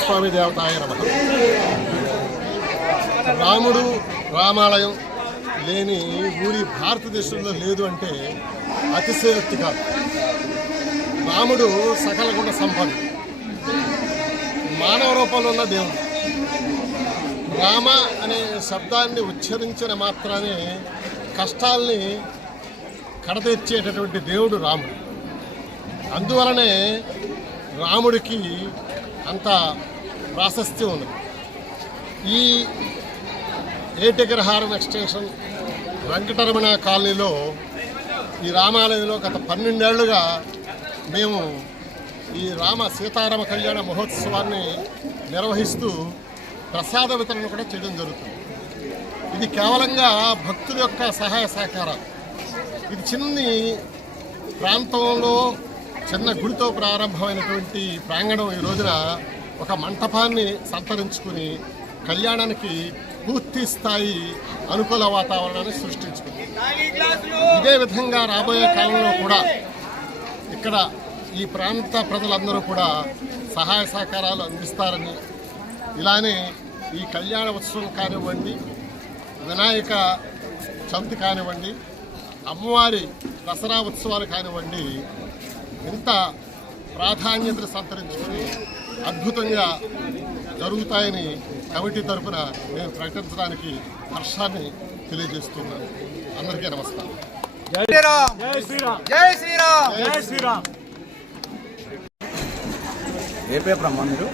స్వామి దేవతాయ నమః. రాముడు రామాలయం లేని ఊరి భారతదేశంలో లేదు అంటే అతిశయోక్తి కాదు. రాముడు సకల గుణ సంపన్నుడు, మానవ రూపంలో ఉన్న దేవుడు. రామ అనే శబ్దాన్ని ఉచ్చరించిన మాత్రానే కష్టాల్ని కడతీర్చేటటువంటి దేవుడు రాముడు. అందువలనే రాముడికి అంత ప్రాశస్త్యం ఉంది. ఈ ఏటగ్రహారం ఎక్స్టెన్షన్ వెంకటరమణ కాలనీలో ఈ రామాలయంలో గత 12 ఏళ్లుగా మేము ఈ సీతారామ కళ్యాణ మహోత్సవాన్ని నిర్వహిస్తూ ప్రసాద వితరణ కూడా చేయడం జరుగుతుంది. ఇది కేవలంగా భక్తుల యొక్క సహాయ సహకారాలు. ఇది చిన్ని ప్రాంతంలో చిన్న గుడితో ప్రారంభమైనటువంటి ప్రాంగణం ఈ రోజున ఒక మంటపాన్ని సంతరించుకుని కళ్యాణానికి పూర్తి స్థాయి అనుకూల వాతావరణాన్ని సృష్టించుకుంది. ఇదే విధంగా రాబోయే కాలంలో కూడా ఇక్కడ ఈ ప్రాంత ప్రజలందరూ కూడా సహాయ సహకారాలు అందిస్తారని, ఇలానే ఈ కళ్యాణ ఉత్సవం కానివ్వండి, వినాయక చవితి కానివ్వండి, అమ్మవారి దసరా ఉత్సవాలు కానివ్వండి, ఇంత ప్రాధాన్యతను సంతరించుకుని అద్భుతంగా జరుగుతాయని కమిటీ తరఫున నేను ప్రకటించడానికి హర్షాన్ని తెలియజేస్తున్నాను. అందరికీ నమస్కారం. జై శ్రీరామ్, జై శ్రీరామ్, జై శ్రీరామ్, జై శ్రీరామ్. ఏ పేపర్ అమ్మా మీరు?